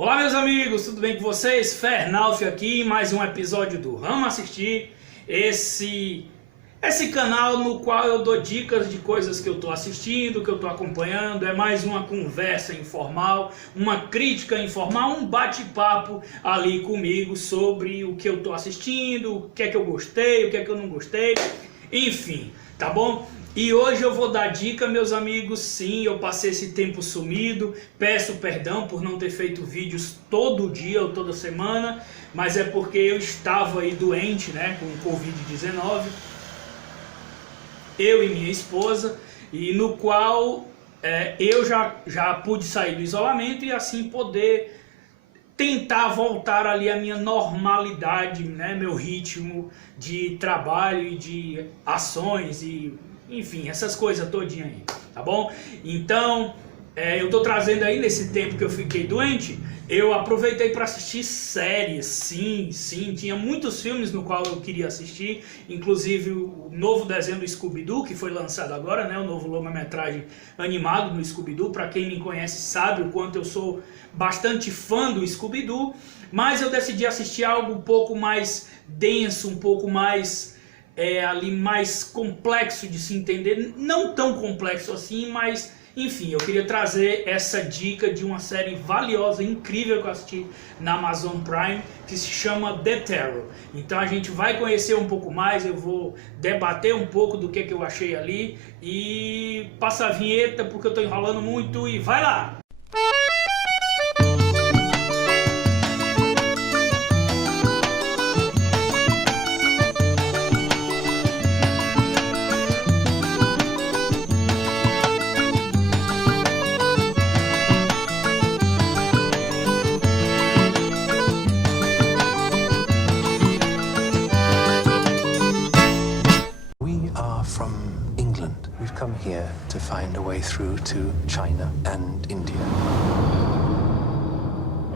Olá meus amigos, tudo bem com vocês? Fernalf aqui, mais um episódio do Vamos Assistir, esse canal no qual eu dou dicas de coisas que eu estou assistindo, que eu estou acompanhando. É mais uma conversa informal, uma crítica informal, um bate-papo ali comigo sobre o que eu estou assistindo, o que é que eu gostei, o que é que eu não gostei, enfim, tá bom? E hoje eu vou dar dica, meus amigos. Sim, eu passei esse tempo sumido, peço perdão por não ter feito vídeos todo dia ou toda semana, mas é porque eu estava aí doente, né, com Covid-19, eu e minha esposa, e no qual eu já pude sair do isolamento e assim poder tentar voltar ali a minha normalidade, né, meu ritmo de trabalho e de ações e enfim, essas coisas todinha aí, tá bom? Então, eu tô trazendo aí, nesse tempo que eu fiquei doente, eu aproveitei para assistir séries. Sim, tinha muitos filmes no qual eu queria assistir, inclusive o novo desenho do Scooby-Doo, que foi lançado agora, né? O novo longa-metragem animado do Scooby-Doo. Para quem me conhece sabe o quanto eu sou bastante fã do Scooby-Doo, mas eu decidi assistir algo um pouco mais denso, um pouco mais ali mais complexo de se entender, não tão complexo assim, mas enfim, eu queria trazer essa dica de uma série valiosa, incrível que eu assisti na Amazon Prime, que se chama The Terror. Então a gente vai conhecer um pouco mais, eu vou debater um pouco do que eu achei ali e passa a vinheta porque eu tô enrolando muito e vai lá! Come here to find a way through to China and India.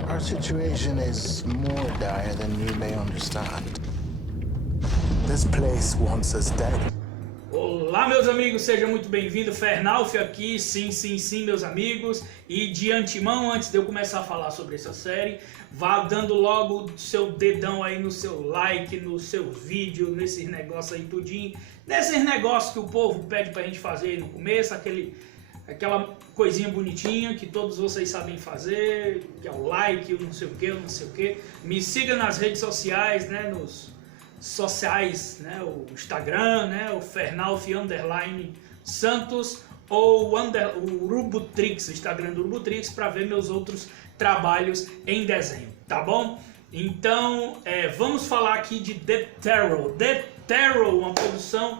Our situation is more dire than you may understand. This place wants us dead. Olá meus amigos, seja muito bem-vindo, Fernalf aqui, sim meus amigos. E de antemão, antes de eu começar a falar sobre essa série, vá dando logo o seu dedão aí no seu like, no seu vídeo, nesses negócios aí tudinho. Nesses negócios que o povo pede pra gente fazer aí no começo, aquela coisinha bonitinha que todos vocês sabem fazer, que é o like, o não sei o que. Me siga nas redes sociais, né, nos sociais, né, o Instagram, né, o Fernalf _Santos ou o Urubutrix, o Instagram do Urubutrix, para ver meus outros trabalhos em desenho, tá bom? Então, vamos falar aqui de The Terror. The Terror, uma produção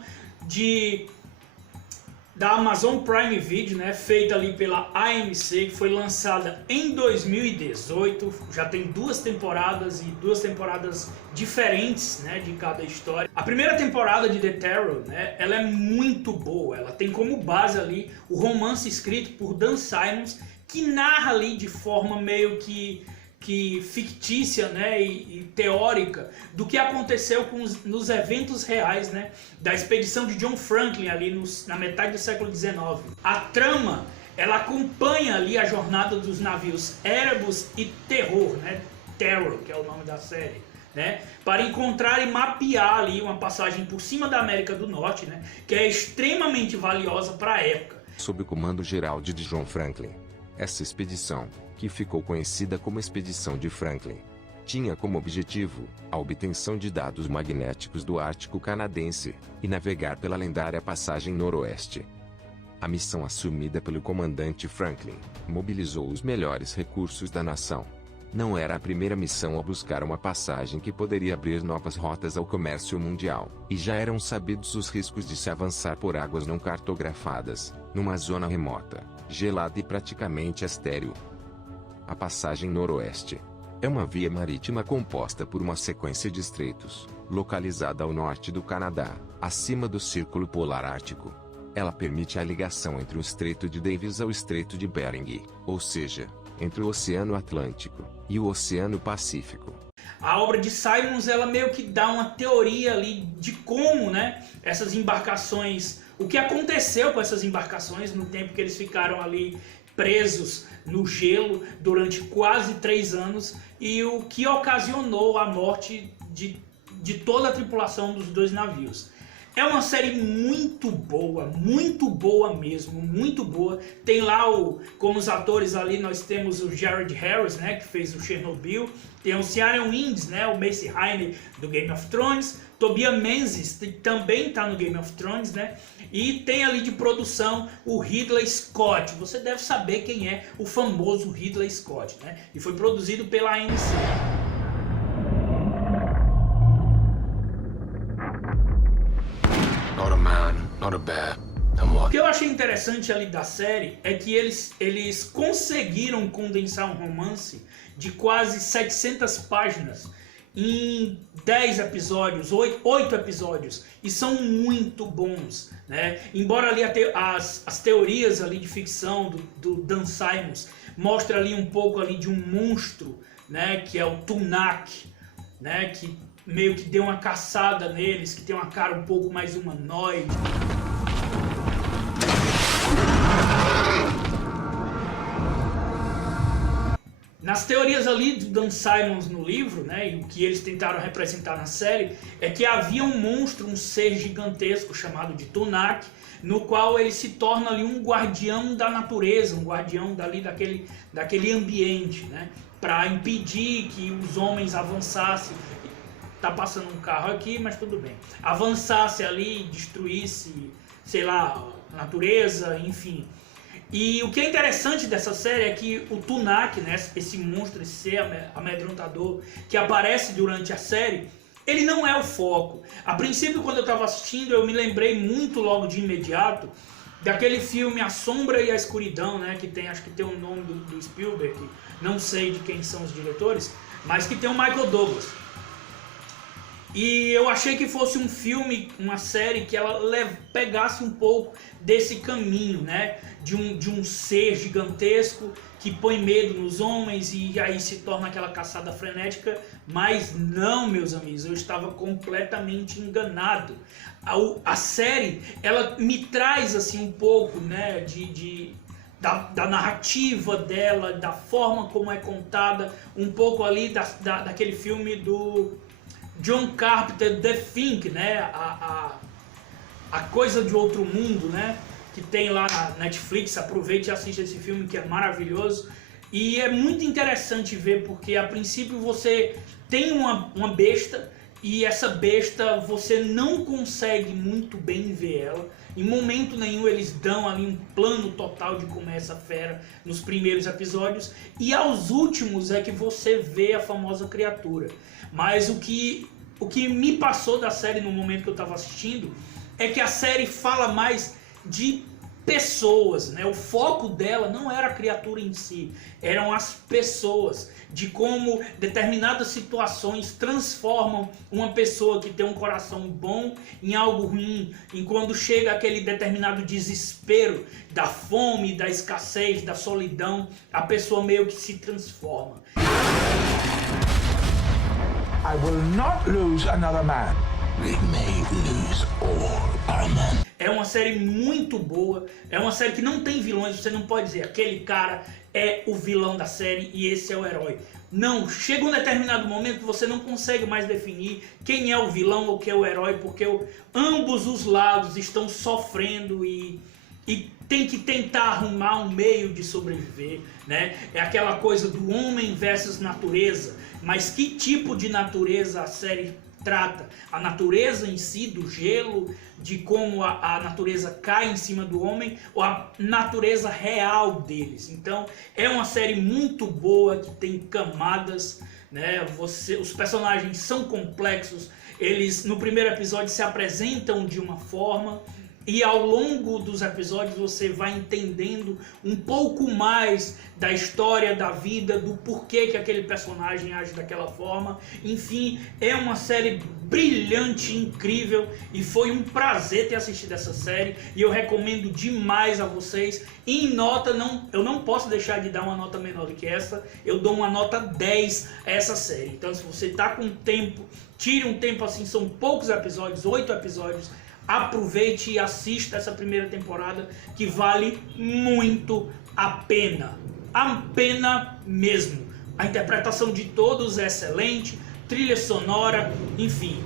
da Amazon Prime Video, né, feita ali pela AMC, que foi lançada em 2018, já tem 2 temporadas e 2 temporadas diferentes, né, de cada história. A primeira temporada de The Terror, né, ela é muito boa, ela tem como base ali o romance escrito por Dan Simmons, que narra ali de forma meio que fictícia, né, e teórica do que aconteceu nos eventos reais, né, da expedição de John Franklin ali na metade do século XIX. A trama, ela acompanha ali a jornada dos navios Erebus e Terror, né, Terror, que é o nome da série, né, para encontrar e mapear ali uma passagem por cima da América do Norte, né, que é extremamente valiosa para a época. Sob o comando geral de John Franklin, essa expedição, que ficou conhecida como Expedição de Franklin, tinha como objetivo a obtenção de dados magnéticos do Ártico canadense e navegar pela lendária Passagem Noroeste. A missão assumida pelo comandante Franklin mobilizou os melhores recursos da nação. Não era a primeira missão a buscar uma passagem que poderia abrir novas rotas ao comércio mundial, e já eram sabidos os riscos de se avançar por águas não cartografadas, numa zona remota, gelada e praticamente estéril. A Passagem Noroeste é uma via marítima composta por uma sequência de estreitos, localizada ao norte do Canadá, acima do Círculo Polar Ártico. Ela permite a ligação entre o Estreito de Davis ao Estreito de Bering, ou seja, entre o Oceano Atlântico e o Oceano Pacífico. A obra de Simmons, ela meio que dá uma teoria ali de como, né, essas embarcações, o que aconteceu com essas embarcações no tempo que eles ficaram ali presos no gelo durante quase 3 anos, e o que ocasionou a morte de toda a tripulação dos 2 navios. É uma série muito boa mesmo, muito boa. Tem lá, como os atores ali, nós temos o Jared Harris, né, que fez o Chernobyl. Tem o Ciarán Hinds, né, o Mace Hayne do Game of Thrones. Tobias Menzies também está no Game of Thrones, né? E tem ali de produção o Ridley Scott. Você deve saber quem é o famoso Ridley Scott, né? E foi produzido pela AMC. Not a man, not a bear. And O what? que eu achei interessante ali da série é que eles conseguiram condensar um romance de quase 700 páginas em 10 episódios, 8 episódios, e são muito bons, né? Embora ali as teorias ali de ficção do Dan Simmons mostra ali um pouco ali de um monstro, né, que é o Tunak, né, que meio que deu uma caçada neles, que tem uma cara um pouco mais humanoide. Nas teorias ali do Dan Simmons no livro, né, e o que eles tentaram representar na série, é que havia um monstro, um ser gigantesco chamado de Tunak, no qual ele se torna ali um guardião da natureza, um guardião daquele ambiente, né, para impedir que os homens avançassem. Tá passando um carro aqui, mas tudo bem. Avançasse ali, destruísse, sei lá, a natureza, enfim. E o que é interessante dessa série é que o Tunak, né, esse monstro, esse ser amedrontador que aparece durante a série, ele não é o foco. A princípio, quando eu estava assistindo, eu me lembrei muito logo de imediato daquele filme A Sombra e a Escuridão, né, que tem, acho que tem o nome do Spielberg, não sei de quem são os diretores, mas que tem o Michael Douglas. E eu achei que fosse um filme, uma série que ela pegasse um pouco desse caminho, né? De um ser gigantesco que põe medo nos homens e aí se torna aquela caçada frenética. Mas não, meus amigos, eu estava completamente enganado. A série, ela me traz assim um pouco, né, da narrativa dela, da forma como é contada, um pouco ali daquele filme do John Carpenter, The Thing, né? A Coisa de Outro Mundo, né? Que tem lá na Netflix. Aproveite e assista esse filme que é maravilhoso. E é muito interessante ver, porque a princípio você tem uma besta, e essa besta você não consegue muito bem ver ela. Em momento nenhum eles dão ali um plano total de como é essa fera nos primeiros episódios, e aos últimos é que você vê a famosa criatura. Mas o que me passou da série no momento que eu estava assistindo é que a série fala mais de pessoas, né? O foco dela não era a criatura em si, eram as pessoas, de como determinadas situações transformam uma pessoa que tem um coração bom em algo ruim, e quando chega aquele determinado desespero da fome, da escassez, da solidão, a pessoa meio que se transforma. I will not lose another man. We may lose all our men. É uma série muito boa, é uma série que não tem vilões, você não pode dizer aquele cara é o vilão da série e esse é o herói. Não, chega um determinado momento que você não consegue mais definir quem é o vilão ou quem é o herói, porque ambos os lados estão sofrendo e tem que tentar arrumar um meio de sobreviver, né? É aquela coisa do homem versus natureza, mas que tipo de natureza a série trata? A natureza em si, do gelo, de como a natureza cai em cima do homem, ou a natureza real deles? Então é uma série muito boa, que tem camadas, né? Os personagens são complexos, eles no primeiro episódio se apresentam de uma forma, e ao longo dos episódios você vai entendendo um pouco mais da história, da vida, do porquê que aquele personagem age daquela forma. Enfim, é uma série brilhante, incrível, e foi um prazer ter assistido essa série, e eu recomendo demais a vocês. Em nota, eu não posso deixar de dar uma nota menor do que essa, eu dou uma nota 10 a essa série. Então se você está com tempo, tire um tempo assim, são poucos episódios, 8 episódios, aproveite e assista essa primeira temporada, que vale muito a pena mesmo. A interpretação de todos é excelente, trilha sonora, enfim,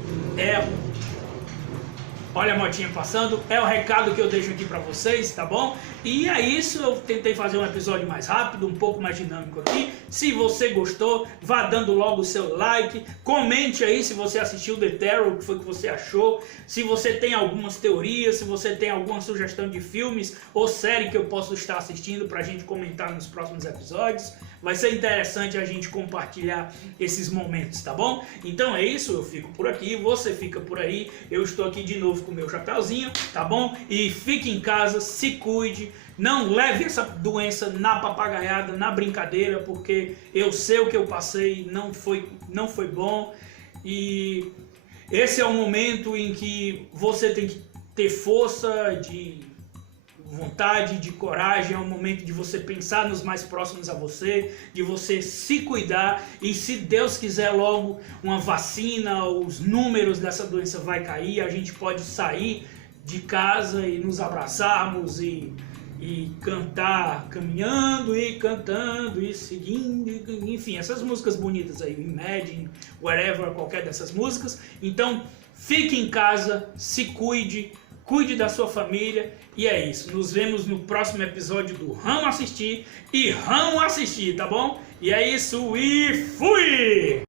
olha a motinha passando, é o recado que eu deixo aqui pra vocês, tá bom? E é isso, eu tentei fazer um episódio mais rápido, um pouco mais dinâmico aqui. Se você gostou, vá dando logo o seu like, comente aí se você assistiu The Terror, o que foi que você achou, se você tem algumas teorias, se você tem alguma sugestão de filmes ou série que eu posso estar assistindo pra gente comentar nos próximos episódios. Vai ser interessante a gente compartilhar esses momentos, tá bom? Então é isso, eu fico por aqui, você fica por aí, eu estou aqui de novo com o meu chapéuzinho, tá bom? E fique em casa, se cuide, não leve essa doença na papagaiada, na brincadeira, porque eu sei o que eu passei, não foi bom. E esse é o momento em que você tem que ter força de vontade, de coragem, é o momento de você pensar nos mais próximos a você, de você se cuidar, e se Deus quiser logo uma vacina, os números dessa doença vai cair, a gente pode sair de casa e nos abraçarmos e cantar, caminhando e cantando e seguindo, enfim, essas músicas bonitas aí, Imagine, Whatever, qualquer dessas músicas. Então, fique em casa, se cuide, cuide da sua família, e é isso. Nos vemos no próximo episódio do Ramo Assistir, e Ramo Assistir, tá bom? E é isso, e fui!